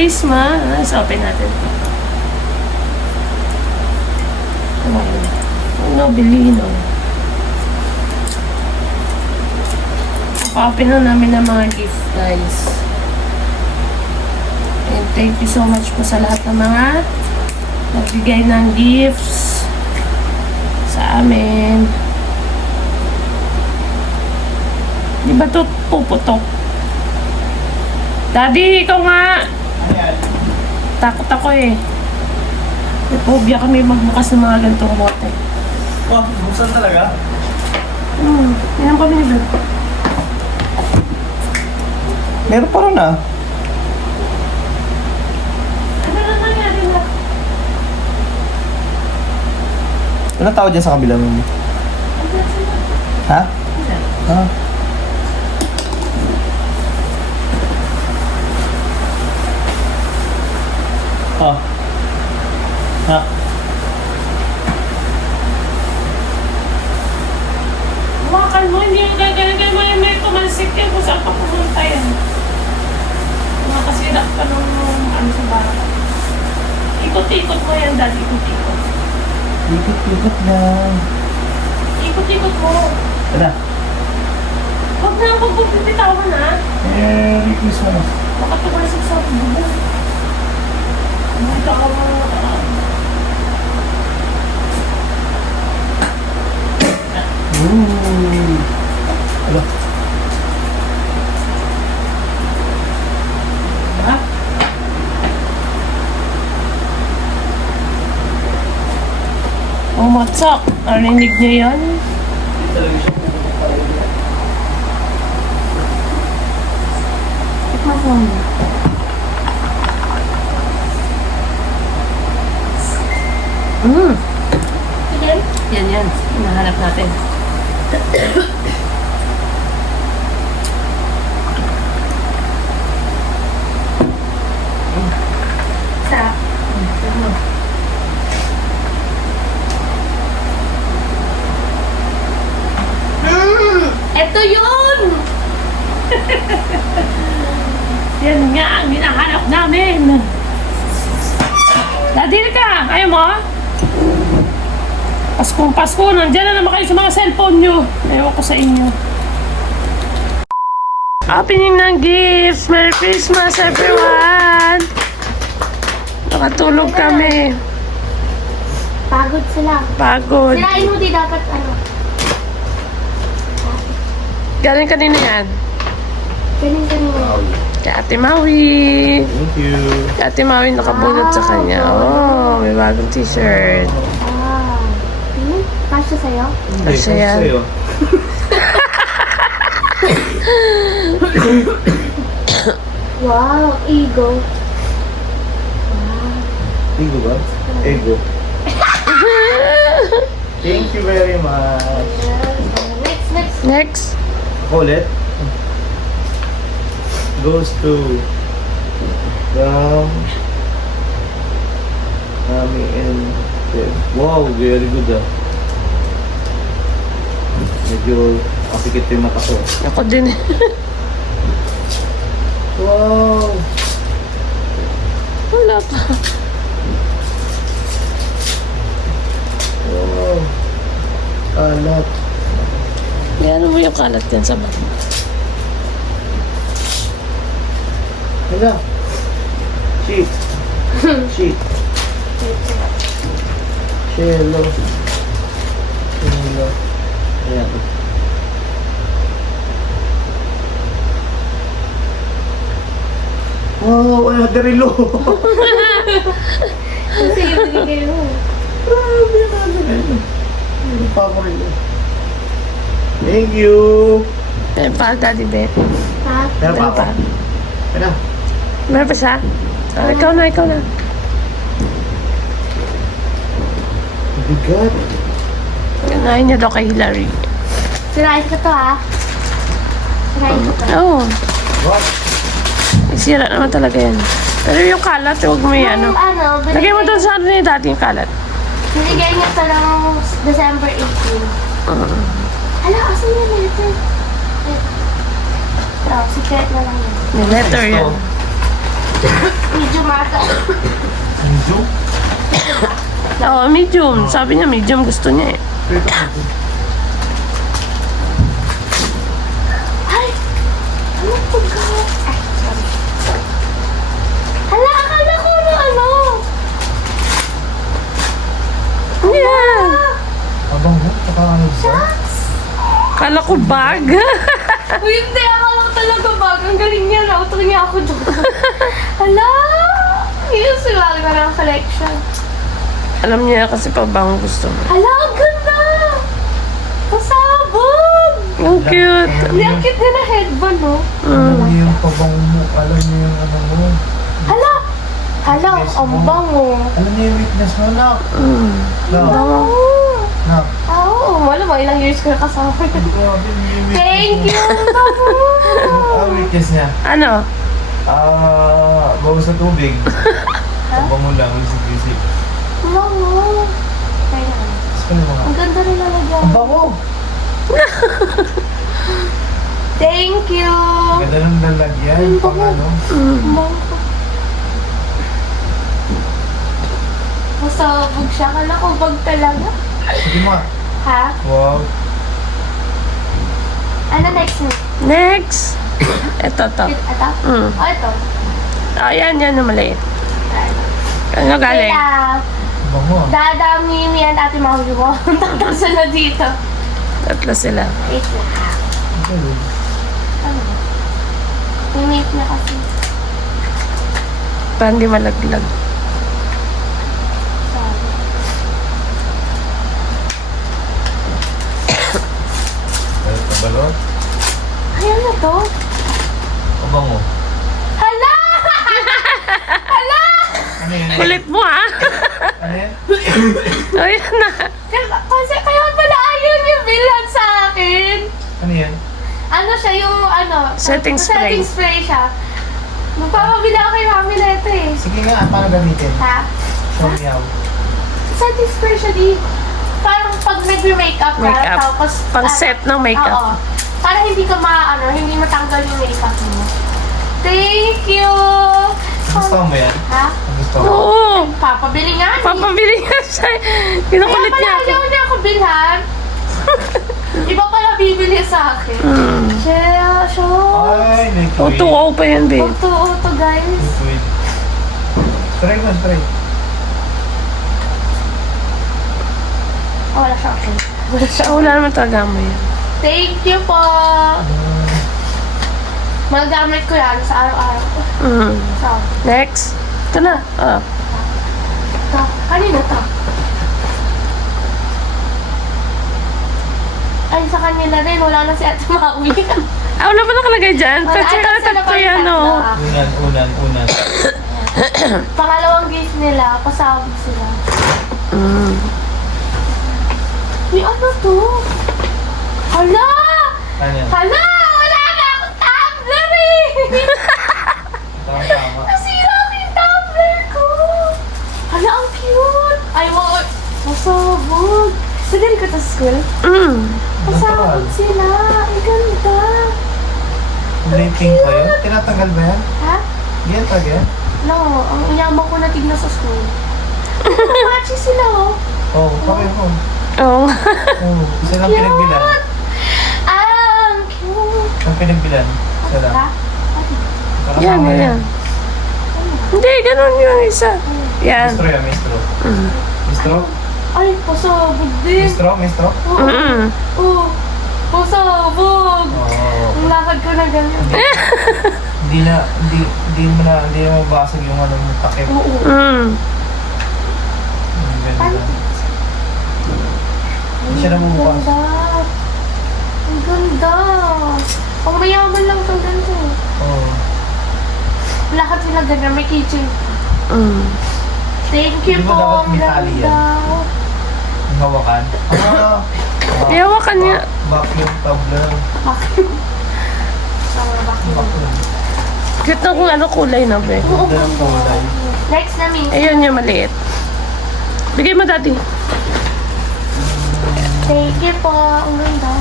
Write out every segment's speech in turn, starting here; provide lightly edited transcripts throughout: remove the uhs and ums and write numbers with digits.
Christmas! Open natin. Nobilino. Pa-open na namin ng mga gift, guys. And thank you so much po sa lahat ng mga nagbigay ng gifts sa amin. Di ba ito puputok? Daddy, ikaw nga! Takot ako eh. May phobia kami magbukas ng mga ganitong bote. Oh, buksan talaga? Yan kami ni Beth. Meron pa rin ah. Ano na nangyari na? Walang tao dyan sa kabila mo. Ha? Ha? Oh. Ha? Hawakan mo, hindi yung gagalagay mo yung may tumalsik yan kung saan ka pumunta yan. Makasirap ka nung ano sa baka. Ikot-ikot mo yan, Dad. Ikot-ikot. Ikot-ikot lang. Ikot-ikot mo. Tara. Huwag na ako magbibitawan, ha? Merry Christmas. Baka tumalsik sa bubong. Hindi ka Ano? Ha? Umatsak. Narinig niyo yan? Tikman mo. Yan. Hinahanap natin. Sarap. Ito yun! Yan nga ang hinahanap namin. Dadil ka! Ayaw mo? Paskong Pasko, nandiyan na naman kayo sa mga cellphone nyo. Ayaw ko sa inyo. Opening ng gifts! Merry Christmas, everyone! Nakatulog kami. Pagod sila. Pagod. Sirain mo di dapat ano. Galing kanina yan. Galing. Kay Ate Maui. Thank you. Kay Ate Maui nakabunot sa kanya. Oh, may bagong t-shirt. Ah. Kasya sa'yo? Kasi yan. Sa'yo. Wow, ego. Ego ba? Ego. Thank you very much. Next. Next. Ulit. Goes to from Mami and Dad. Wow, very good ah. Medyo masikip yung mata ko. Ako din. Wow! Wala pa. Wow! Alat. Yan mo yung kalat yan sa bag. Hala. Sheet. Sheet. Cello. Cello. Ayan. Wow, another relo. Kasi yung binigay mo. Grabe, another relo. Ano pa ako relo? Thank you. Meron pa, Daddy Bet. Ha? Meron pa Meron ako. pa. Ano? Meron pa siya? Ah, ikaw na. Bigat. Ganahin niya daw kay Hillary. Sirain ko to ha. Sirain ko to. Oo. What? Sira naman talaga yan. Pero yung kalat, huwag mo yan. Yung ano, Lagay mo doon sa ano ni Daddy yung kalat. binigay niya to ng December 18. Ala, asan yung letter? Oh, secret na lang yan. May letter yan. Medyo mata. Medyo? Oo, medium. Sabi niya medium gusto niya eh. Ay! Ano to, guys? Ay, sorry. Hala, akala ko ano. Yeah. Abang mo? Saka ano ba? Shucks! Kala ko bag. Uy, hindi. Akala ko talaga bag. Ang galing niya. Nauto niya ako doon. Hala! Yun, siwag na ng collection. Alam niya kasi pa bang gusto mo. Hala, ang ganda! Pasabog! Ang cute. Hindi, ang cute na headband, no? Alam niyo yung pabang mo. Alam niyo yung ano mo. Hala! Hala, ang bango. Alam niyo yung weakness mo, nak. Nak. Oo. Nak. Oo, wala mo, ilang years ko na kasama. Grabe yung weakness Thank mo. you, bango! Ang weakness niya. Ano? Bawas sa tubig. Pabang mo lang. Isip-isip. Bango! Kaya, Gusto mo mga. ang ganda rin lalagyan. Ang bango! Thank you! Ganda ng lalagyan. Pang ano. Ang bango. Masabog siya. Kala ko bag talaga. Sige mo. Ha? Wow. Ano next mo? Next. Ito to. Ito? Mm. Oh, ito. Ayan, yan yung maliit. Ano galing? Kaya, Bango. dadami mi at ate Mauji mo. Tatasa na dito. Tatlo sila. Wait lang. Okay. Ano ba? Teammate na kasi. Para hindi malaglag. Sabi. Balot. Ay, ano to? Ang bango. Hala! Hala! Ano yun? Kulit mo ha? Ano yan? Ayan na. Kasi kaya pala ayun yung bilhan sa akin. Ano yan? Ano siya yung ano? Setting spray. Setting spray siya. Magpapabila ako kay mami na ito eh. Sige nga, paano gamitin? Ha? Show me how. Setting spray siya di. Parang pag nag-makeup ka, Makeup. tapos... Pang set ng makeup. Oo. Para hindi ka hindi matanggal yung makeup mo. Thank you! Gusto mo yan? Ha? Gusto mo? Oo. Papabili nga. Papabili nga siya. Kaya Kinukulit pala niya ako. ayaw niya ako bilhan. Iba pala bibili sa akin. Siya, Ay, liquid. Utukaw pa yan, babe. Uto, guys. Liquid. Spray mo, spray. Oh, wala siya akin. Wala siya. Ah, wala naman talaga mo yan. Thank you po. Magagamit ko yan sa araw-araw. Mm. So, Next. Ito na. Ah. ito. Kanina to. Ay, sa kanila rin. Wala na si Ate Maui. Ah, wala pa nakalagay dyan. Wala, Kasi ay, tatlo tatlo pa yan, tatlo. oh. Unan. Pangalawang gift nila, pasabog sila. Mm. Uy, ano to? Hala! Ano yan? Hala! Wala na akong tumbler eh! Tama. Nasira ako yung tumbler ko! Hala, ang cute! Ay, wow! Masabog! Sagal ko to school. Mm. Pasabog sila! Ang ganda! Blinking pa yun? Tinatanggal ba yan? Ha? Yan talaga yan? No, ang inyaman ko na tignan sa school. Matchy sila oh! Oo, pareho ko. Oo. Oo, isa lang pinagbilan. Cute! Ang cute! Ang pinagbilan. Isa lang. Ha? Yan, yan. Hindi, ganun yung isa. Yan. Mistro yan, mistro. Mistro? Ay, pasabog din! Mistro? Oo! Mm. Oo! Pasabog! Oo. Ang lakad ko na ganyan. Hindi mo mabasag yung ano mo takip. Oo. Mm. Ang ganda. Ano? Hindi siya nabubukas. Ang ganda. Ang ganda. Ang mayaman lang itong ganito. Oo. Lahat sila ganyan. May kitchen. Mm. Thank you Hindi mo po. dapat Ang mitali yan. ganda. Ang hawakan. Hawakan niya. Vacuum tumbler. Sama vacuum. Vacuum. Cute na kung ano kulay na, be. Ganda ng kulay. Next na, Miss. Ayun yung maliit. Bigay mo dati. Thank you po. Ang ganda.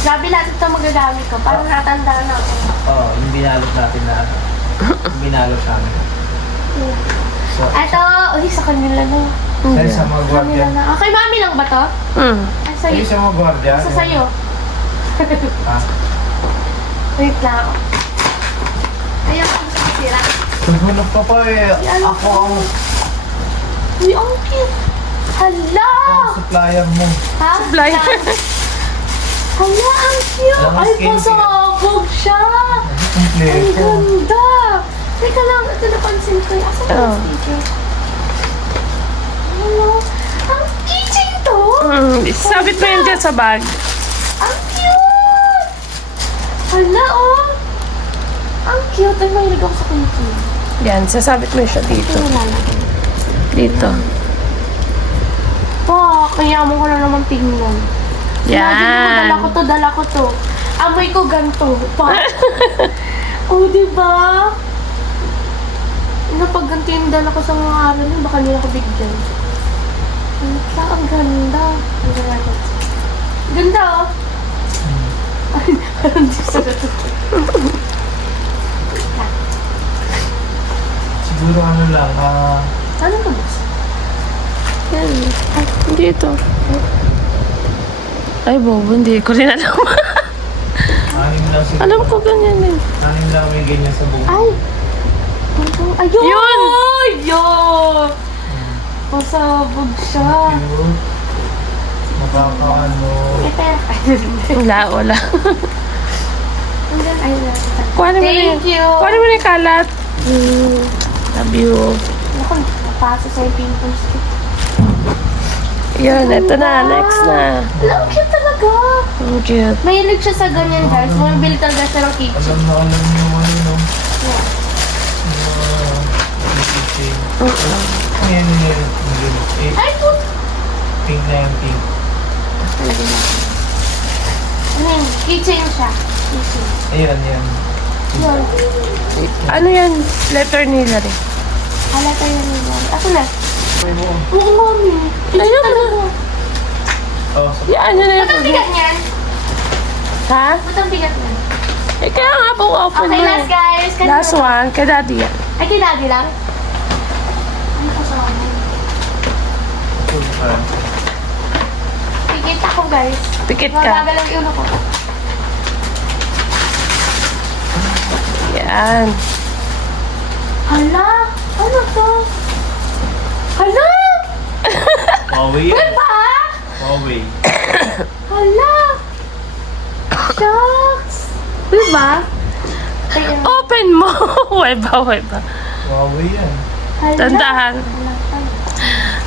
Grabe lahat ito magagamit ko. Parang natandaan ako. Oo, yung binalot natin na. Binalo sa amin. So, Ito, uy, sa kanila na. sa'yo sa mga gwardiya. Kanila na. Okay, mami lang ba to? Ay, sa'yo. Sa'yo sa mga gwardiya. Sa sa'yo. Ha? Wait lang. Ayaw ko sa sira. Nagulog ka pa eh. Ano Ako ang Uy, ang cute. Hala! supplier mo. Ha? Supplier. Hala, ang cute. Alam mo, Ay, skincare. pasabog siya. Ang Kompleto. ganda. Teka lang, ito napansin ko. Asan Oh. yung sticker? Hello? Ang keychain to? Sabit mo yun dyan sa bag. Ang cute! Hala, oh! Ang cute. Ay, mahilig ako sa keychain. Yan, sasabit mo siya dito. Ito nilalagay. Dito. Pa, kaya mo ko na naman tingnan. Yan. Dala ko to. Amoy ko ganito. Pa. Oh, diba? Pag ganito yung dala ko sa mga araw niyo, baka nila ko bigyan. Ang ganda. Ang ganda. Ganda, oh. Ay, parang di sa gato. Siguro ano lang, Ano to, boss? Yan. Ay, dito. Ay, bobo, hindi ko rin alam. anim lang siguro. Alam ko ganyan eh. Anim lang may ganyan sa buong. Ay! Ayun! Yun! Ayun! Pasabog siya. Cute. Nakakaano. May pera ka. Wala, wala. Hanggang ay lang. Kuhanin mo na Thank you! Kuhanin mo na yung kalat. Love you. Naku, napasa sa yung pimples ko. Yan, eto na. Next na. Ang cute talaga! Ang cute. Mahilig siya sa ganyan, guys. Bumibili talaga siya ng cake. Alam na alam niyo ano, no? Yeah. Ayan yun. Ay, put! Pink na yung pink. Talaga na. Ano yun? Keychain siya. Keychain. Ayan, yan. Yun. Ano yan? Letter nila rin. Hala tayo nila. Ako na. Ay mo. Oo, mami. Ayun na. Oh, sa Yan, yun na Ba't ang yun. bigat niyan? Ha? Ba't ang bigat niyan? Eh, kaya nga po open Okay, mo. last guys. Last one. Kay daddy yan. Ay, kay daddy lang? Ano ko sa amin? food. Pikit ako, guys. Pikit ka. Magagal ang ulo ko. Yan. Hala! Ano to? Hala! Huawei yan. Diba? Huawei. Hala! Shucks! Diba? Ay, ano? Open mo. Weba, weba. Huawei yan. Hala! Tandahan. Hala.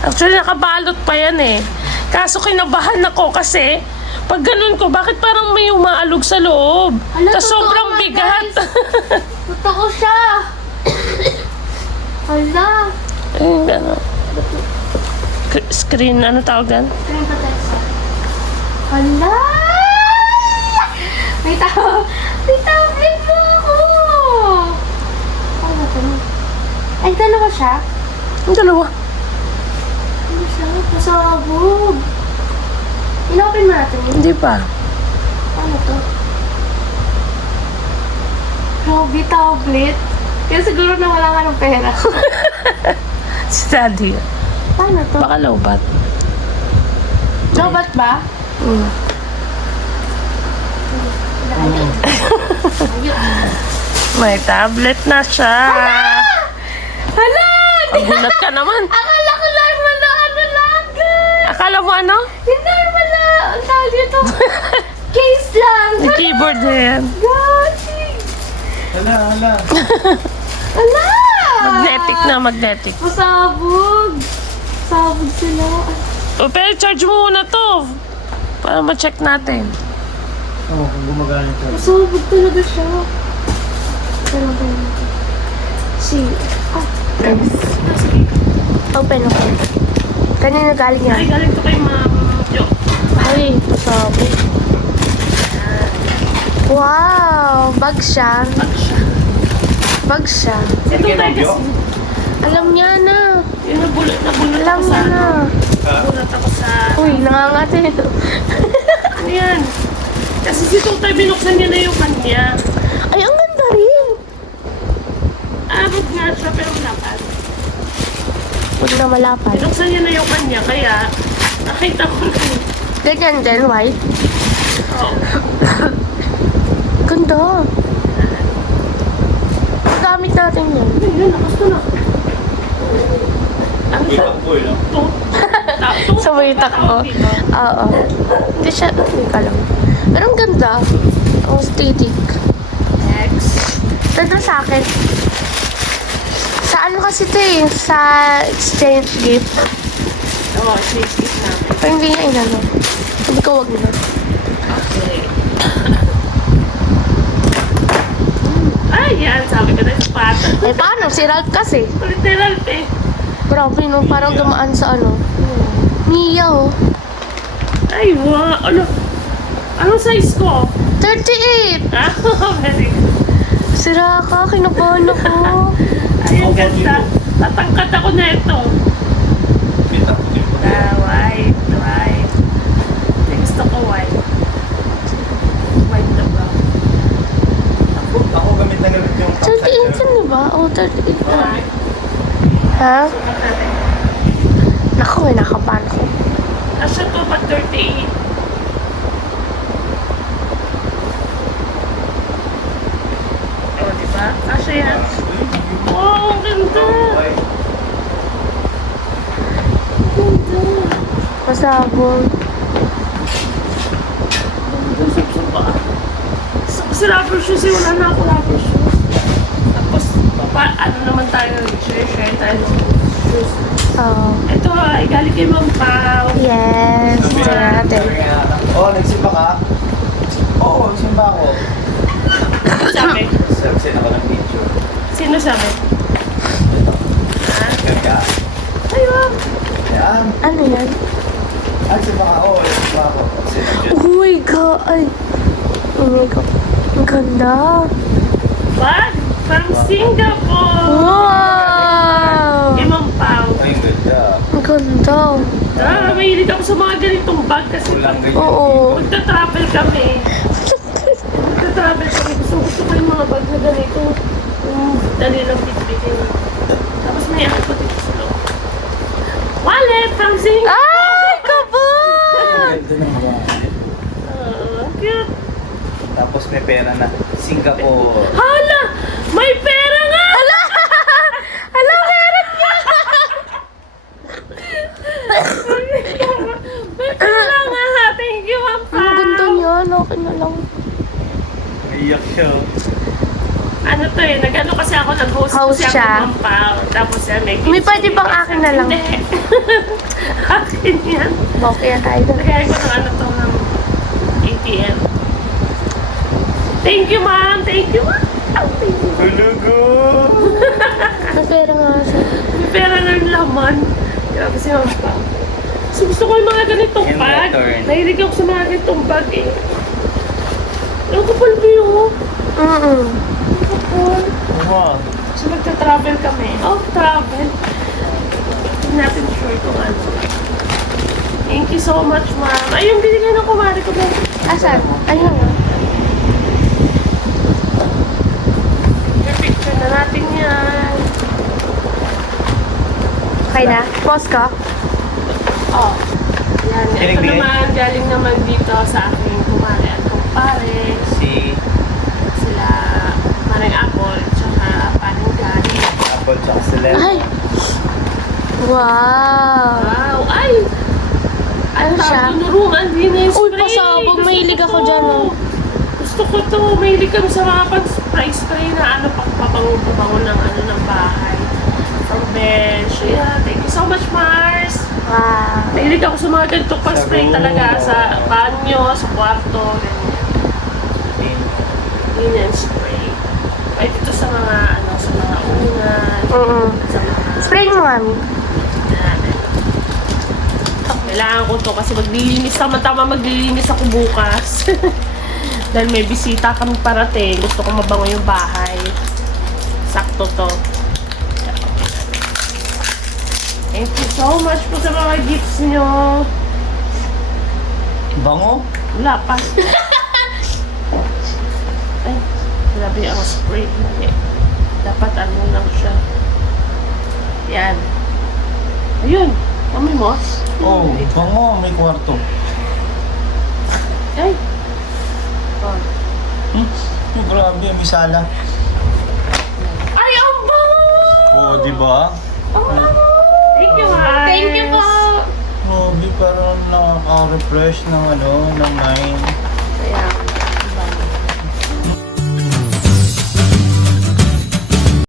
Actually, nakabalot pa yan eh. Kaso kinabahan ako kasi pag ganun ko, bakit parang may umaalog sa loob? Hala, Tapos totoo sobrang nga, bigat. Totoo siya! Hala! Ayun, ano. Screen, ano tawag yan? Screen protection. Hala! May tablet mo ako! Ano to? Ay, dalawa siya? Ang dalawa. Ano siya? Pasabog! In-open mo natin yun. Hindi pa. Ano to? Grabe tablet. Kaya siguro na wala ka ng pera. Si daddy. Paano to? Baka lowbat. Lobat ba? Mm. Ayun. Ayun. May tablet na siya. Hala! Pagulat ka naman. Akala ko normal na ano lang, guys! Akala mo ano? Yung normal na, ang tawag dito, case lang. May keyboard na yan. Gagi! Hala, hala. Hala! Magnetic na, magnetic. Masabog. Sabog sila. O, pero charge mo muna to. Para ma-check natin. Oo, kung gumagana siya. Masabog talaga siya. Pero ba yun? See. Ah, guys. Sige. Open. Kanina galing yan. Ay, galing to kay Ma'am Jo. Ay, masabog. Wow! Bag siya. Bag siya. Ito tayo kasi. Alam niya na. Yung nabulot Alam ako niya sa... na. Nabulot ako sa... Uy, nangangati nito. Ano yan? Kasi si Tutay binuksan niya na yung kanya. Ay, ang ganda rin. Huwag na malapad. Binuksan niya na yung kanya, kaya nakita ko na yun. Ganyan din, white. Oh. Ganda. Magamit natin yan. Ayun, nakas ko na. Ano siya? Sa may takbo. Oo. Hindi siya, hindi ka lang. Pero ang ganda. Ang aesthetic. Next. Ganda sa akin. Sa ano kasi ito eh, sa exchange gift. Oo, safety namin. Pero hindi niya inano. Hindi ko wag na. Okay. Ay, yan. Sabi ko na yung spot. Eh paano? Si Ralph kasi. Literal eh. Grabe no, parang dumaan sa ano. Mia oh. Ay, wow. Ano? Anong size ko? 38! Ah, very good. Sira ka, kinabahan ako. Ay, ang ganda. Tatangkat ako na ito. White. Gusto ko white. White na ba? Ako gamit na gamit yung 38 yan diba? Oo, 38 na. Ha? Sukat natin. Naku, may nakabahan ko. Asya to ba 38? O, diba? Asya yan. Oh, ang ganda. Ang ganda. Masabog. Kasi rubber shoes eh, wala na ako rubber shoes. Tapos, ano naman tayo, share tayo ng shoes. Oo. Ito ay galing kay Ma'am Pao. Yes. Tingnan natin. Oo, nagsimba ka? Oo, nagsimba ako. Sabi, Send ako ng picture. sino sabi? Ha? Kaya, Ay, wow. yan. Ano yan? Nagsimba ka? Oo, nagsimba ako. Oh my God! Ay. Oh my God. Ang ganda. Bag from Singapore. Wow! Kay Ma'am Pao. Ay, ang ganda. Ang ganda. Mahilig ako sa mga ganitong bag kasi Walang pag ganyan. Oo. magta-travel kami. Magta-travel kami. Gusto ko yung mga bag na ganito. Dali lang bitbitin. Tapos may ako pa dito sa loob. Wallet from Singapore. Ay, kaba! Ang ganda ng bahay. Cute. Tapos may pera na. Singapore. Hala! May pera nga! Hala! Hala, meron niya! May pera nga ha! Thank you, Ma'am Pao. Ang ganda niya. Okay na lang. Iyak siya. Ano to eh, nag-ano kasi ako, nag-host Host kasi ako siya. ng Ma'am Pao. Tapos yan, May pwede bang akin na lang? Hindi. Akin yan. Okay na tayo. Lagay ko ng ano to ng ATM. Thank you, ma'am. Thank you, ma'am. Thank you. Hulugo! May pera nga siya. May pera ng laman. Grabe si Ma'am Pao. So, gusto ko yung mga ganitong In bag. return. Nahilig ako sa mga ganitong bag eh. Ang kapal ba yun? Mm-mm. Ang kapal. Wow. So, magta-travel kami. Oh, travel. Hindi natin sure kung ano. Thank you so much, ma'am. Ay, yung binigay ng kumari ko. Asan? Ayun nga. Picture na natin yan. Okay na? Pause ka? Oh. Yan. Ito Binigay? naman, galing naman dito sa aking kumari at kumpare. Si Sila, Maring Apple, tsaka Paring Gary. Apple tsaka Celeb. Ay! Wow! Wow! Ay! Ano siya? Tinuruan din yung Uy, spray. pasabog. Gusto Mahilig ko ako to. dyan, oh. Gusto ko to. Mahilig kami sa mga pang-spray na ano, papango-papango ng ano ng bahay. From bench. Yeah, thank you so much, Mars. Wow! Mahilig ako sa mga ganitong pang-spray Sago. talaga sa banyo, sa kwarto, ganyan. Linen spray. Ay, dito sa mga, ano, sa mga unan, sa mga... Spray mo, mami. Yan. Kailangan ko to kasi maglilinis, tama-tama maglilinis ako bukas. Dahil may bisita kami parating, gusto ko mabango yung bahay. Sakto to. Thank you so much po sa mga gifts nyo. Bango? Wala pa. Ay, grabe ang spray. Dapat ano lang siya. Yan. Ayun. Amoy mo? Oh, bango, may kwarto. Ay. Oh. Oh, grabe, may sala. Ay, ang bango! Oh, di ba? Thank you, Mars. Thank you po! Grabe, parang nakaka-refresh ng ano, ng mind.